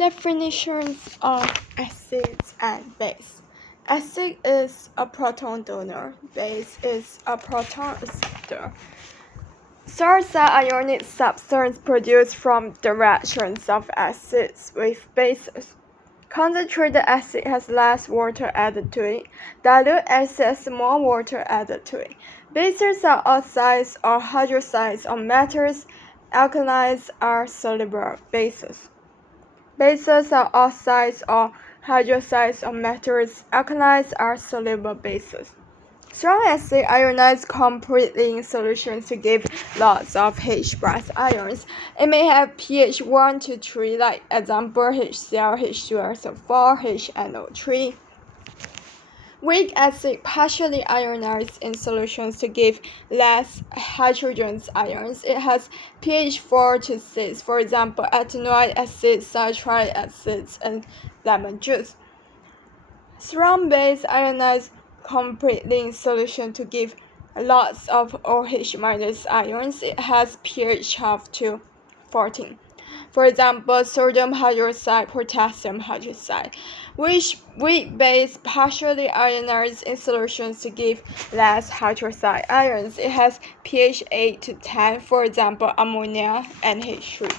Definitions of acids and base. Acid is a proton donor. Base is a proton acceptor. Salts are ionic substances produced from the reactions of acids with bases. Concentrated acid has less water added to it. Dilute acid has more water added to it. Bases are oxides or hydroxides of metals. Alkalis are soluble bases. Bases are oxides or hydroxides of metals. Alkalis are soluble bases. Strong acid ionize completely in solutions to give lots of H+ ions. It may have pH 1 to 3, like example HCl, H2SO4, HNO3. Weak acid partially ionized in solutions to give less hydrogen ions. It has pH 4 to 6, for example, ethanoic acid, citric acids, and lemon juice. Strong base ionized completely in solution to give lots of OH- ions. It has pH 12 to 14. For example, sodium hydroxide, potassium hydroxide, which weak base partially ionized in solutions to give less hydroxide ions. It has pH 8 to 10, for example, ammonia and H3.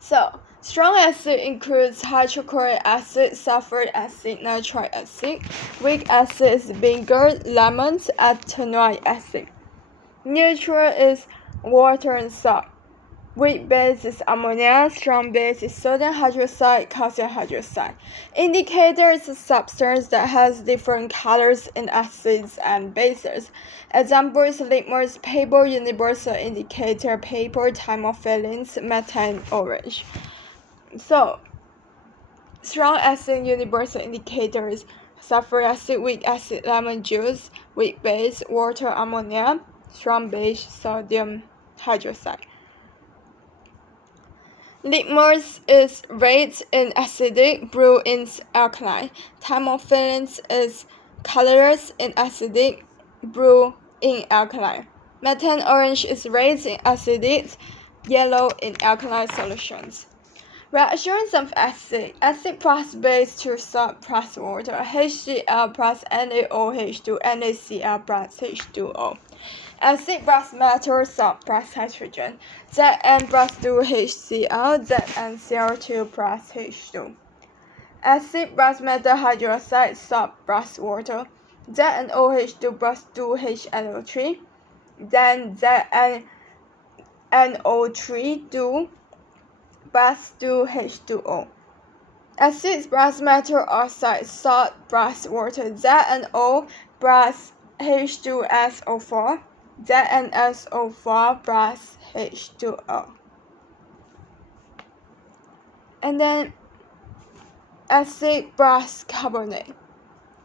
So, strong acid includes hydrochloric acid, sulfuric acid, nitric acid. Weak acid is vinegar, lemons, ethanoic acid. Neutral is water and salt. Weak base is ammonia, strong base is sodium hydroxide, calcium hydroxide. Indicator is a substance that has different colors in acids and bases. Examples: litmus paper, universal indicator paper, thermophilins, methane, orange. So, strong acid universal indicators: sulfuric acid, weak acid, lemon juice, weak base, water, ammonia, strong base, sodium hydroxide. Litmus is red in acidic, blue in alkaline. Thermophilins is colorless in acidic, blue in alkaline. Methane orange is red in acidic, yellow in alkaline solutions. Reactions of acid: acid plus base to salt plus water, HCl plus NaOH to NaCl plus H2O. Acid plus metal, salt plus hydrogen, Zn plus 2HCl, ZnCl2 plus H2. Acid plus metal hydroxide, salt plus water, ZnOH2 plus 2HNO3, then ZnNO3 2 plus 2H2O. Acid plus metal oxide, salt plus water, ZnO plus H2SO4, ZnSO4 plus H2O. And then acid plus carbonate,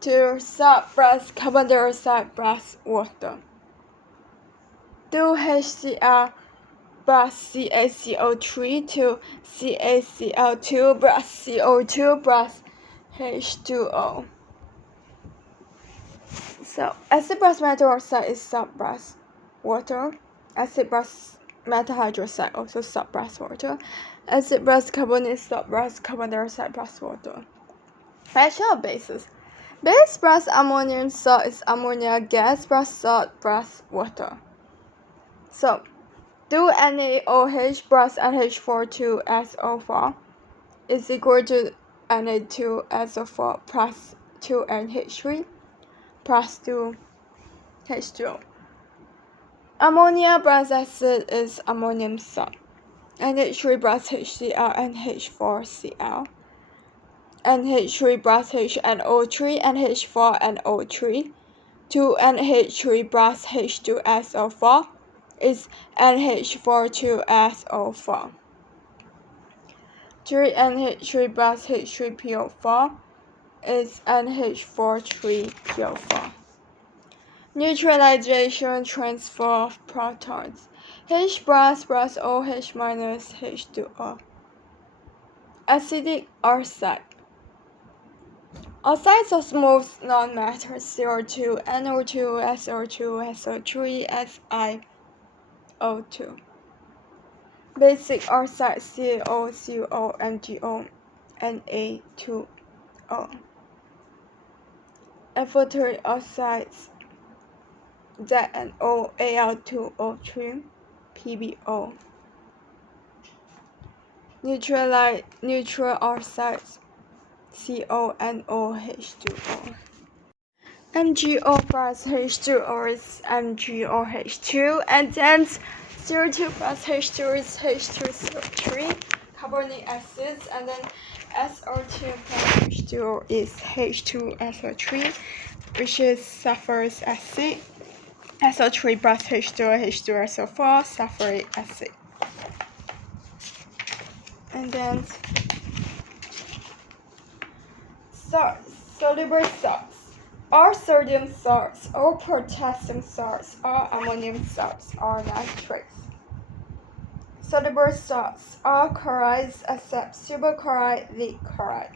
to salt plus carbon dioxide plus water, 2HCl plus CaCO3 to CaCl2 plus CO2 plus H2O. So, acid plus metal oxide is salt plus water. Acid plus metal hydroxide also salt plus water. Acid plus carbonate, salt plus carbon dioxide plus water. Reaction of bases. Base plus ammonium salt is ammonia gas plus salt plus water. So, 2NaOH plus NH4 2SO4 is equal to Na2SO4 plus 2NH3 plus 2H2O. Ammonia plus acid is ammonium salt. NH3 plus HCl, NH4Cl. NH3 plus HNO3, NH4NO3. 2NH3 plus H2SO4 is NH4 2SO4. 3NH3 plus H3PO4 is NH4 3PO4. Neutralization transfer of protons. H plus OH minus H2O. Acidic oxide. Oxides of smooth non-metals: CO2, NO2, SO2, SO3, SiO2. Basic oxide CaO, CO, MgO, Na2O. Amphoteric oxides ZnO, Al2O3, PbO. Neutral oxides CONOH2O. MgO plus H2O is MgOH2, and then CO2 plus H2 is H2SO3, carbonic acids, and then SO2 plus H2O is H2SO3, which is sulfuric acid. SO3 plus H2O, H2SO4, sulfuric acid. And then soluble salts. All sodium salts, all potassium salts, all ammonium salts are nitrates. Soluble salts, all chlorides except superchloride, lead chloride.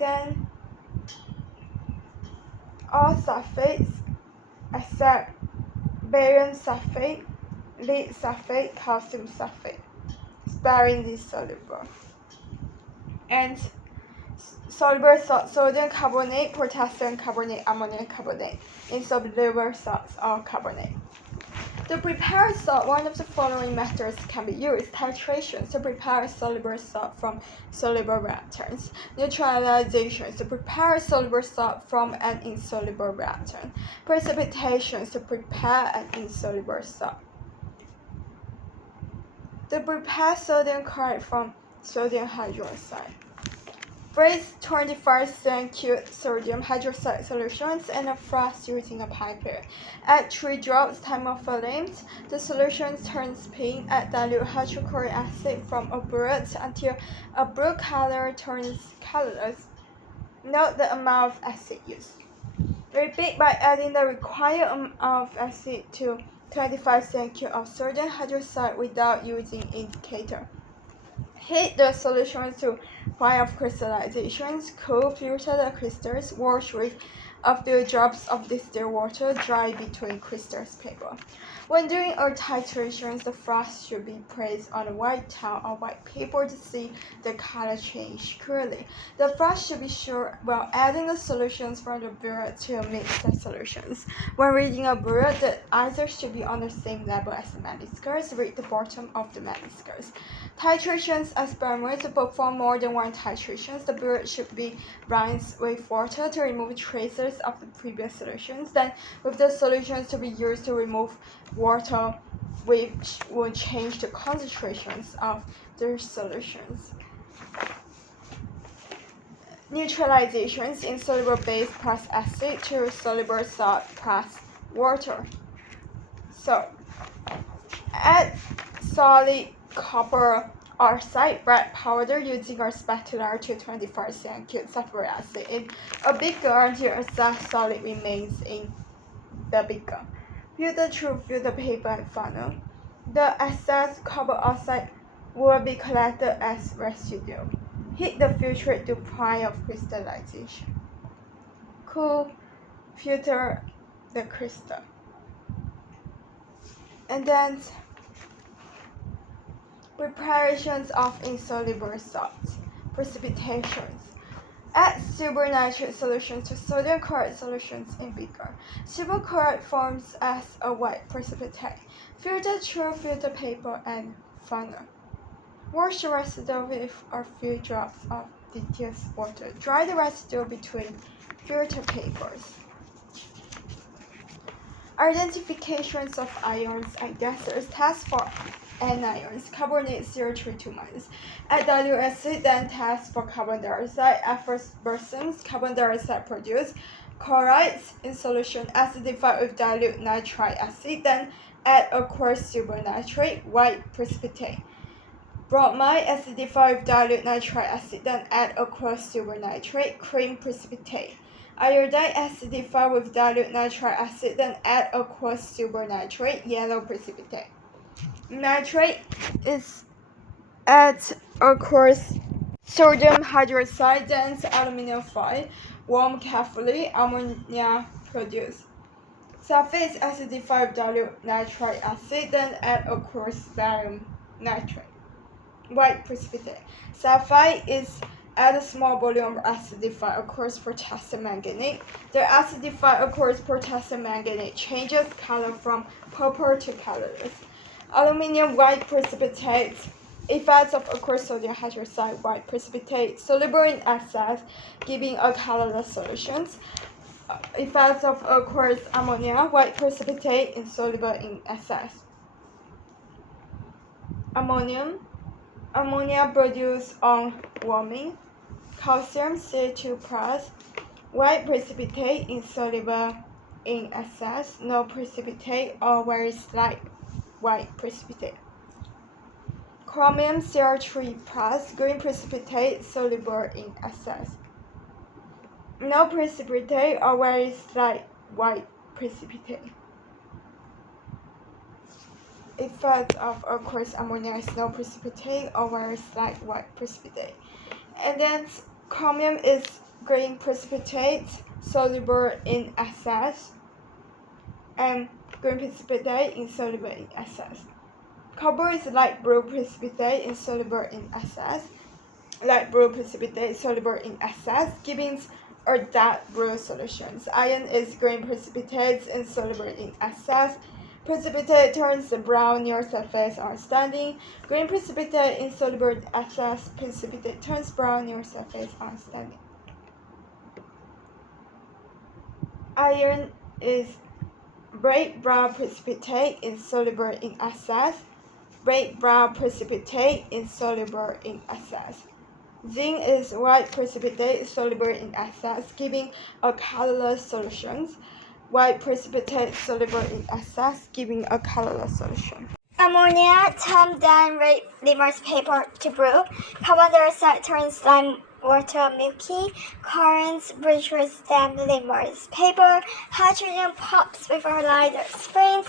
Then all sulfates except barium sulfate, lead sulfate, calcium sulfate, sparingly soluble. And soluble salts, sodium carbonate, potassium carbonate, ammonium carbonate. Insoluble salts are carbonate. To prepare salt, one of the following methods can be used. Titration to prepare soluble salt from soluble reactants. Neutralization to prepare soluble salt from an insoluble reactant. Precipitation to prepare an insoluble salt. To prepare sodium chloride from sodium hydroxide. Freeze 25% cubed sodium hydroxide solutions in a flask using a pipeline. Add 3 drops thermophylates. The solution turns pink. Add dilute hydrochloric acid from a bullet until a blue color turns colorless. Note the amount of acid used. Repeat by adding the required amount of acid to 25% cube of sodium hydroxide without using indicator. Heat the solution to point of crystallizations. Cool, filter the crystals. Wash with a few drops of distilled water. Dry between crystals paper. When doing a titration, the flask should be placed on a white towel or white paper to see the color change clearly. The flask should be sure while adding the solutions from the bullet to mix the solutions. When reading a bullet, the either should be on the same level as the meniscus. Read the bottom of the meniscus. Titrations experiments to perform more than one titrations. The bullet should be rinsed with water to remove traces of the previous solutions. Then, with the solutions to be used to remove water, which will change the concentrations of the solutions. Neutralizations: insoluble base plus acid to soluble salt plus water. So, add solid copper oxide red powder using a spatula to 25% cubed sulfuric acid in a beaker until a solid remains in the beaker. Filter through filter paper and funnel. The excess copper oxide will be collected as residue. Heat the filtrate to point of crystallization. Cool, filter the crystal. And then preparations of insoluble salts. Precipitations. Add silver nitrate solutions to sodium chloride solutions in beaker. Silver chloride forms as a white precipitate. Filter through filter paper and funnel. Wash the residue with a few drops of distilled water. Dry the residue between filter papers. Identifications of ions and gases. Test for anions. Carbonate 032-. Add dilute acid, then test for carbon dioxide. At first bursts, carbon dioxide produced chlorides in solution. Acidify with dilute nitric acid, then add aqueous silver nitrate, white precipitate. Bromide, acidify with dilute nitric acid, then add aqueous silver nitrate, cream precipitate. Iodide, acidify with dilute nitric acid, then add aqueous silver nitrate, yellow precipitate. Nitrate is add aqueous sodium hydroxide, then aluminum foil. Warm carefully, ammonia produced. Sulfate is acidified with dilute nitric acid, then add aqueous barium nitrate. White precipitate. Sulfite is add a small volume of acidified aqueous potassium manganate. The acidified aqueous potassium manganate changes color from purple to colorless. Aluminium white precipitate. Effects of aqueous sodium hydroxide white precipitate soluble in excess, giving a colorless solution. Effects of aqueous ammonia white precipitate insoluble in excess. Ammonia produced on warming. Calcium C2+, white precipitate insoluble in excess, no precipitate or very slight white precipitate. Chromium Cr3+, green precipitate soluble in excess, no precipitate or very slight white precipitate. Effect of aqueous ammonia is no precipitate or very slight white precipitate. And then chromium is green precipitate soluble in excess, and green precipitate insoluble in excess. Copper is light blue precipitate insoluble in excess, light blue precipitate soluble in excess, giving a dark blue solution. Iron is green precipitate insoluble in excess. Precipitate turns brown near surface on standing. Green precipitate insoluble in excess. Precipitate turns brown near surface on standing. Iron is bright brown precipitate insoluble in excess. Bright brown precipitate insoluble in excess. Zinc is white precipitate soluble in excess, giving a colorless solution. White precipitate soluble in excess, giving a colorless solution. Ammonia turns down red litmus paper to blue. Carbon dioxide turns lime water milky. Currents bridges them litmus paper. Hydrogen pops with a lighter springs.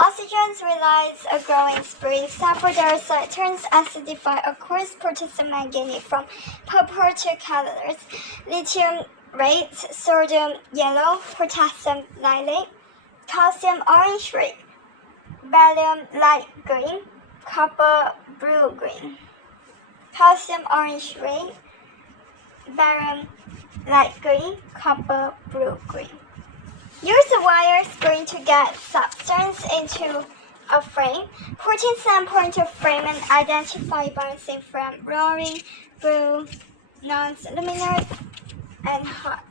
Oxygen relies a growing spring. Sulfur dioxide turns acidified aqueous potassium manganate from purple to colorless. Lithium red, sodium yellow, potassium lilac, calcium orange red, barium light green, copper blue green. Calcium orange red, barium light green, copper blue green. Use a wire spring to get substance into a frame. 14 sample into frame and identify bouncing from roaring, blue, non-luminous, and hot.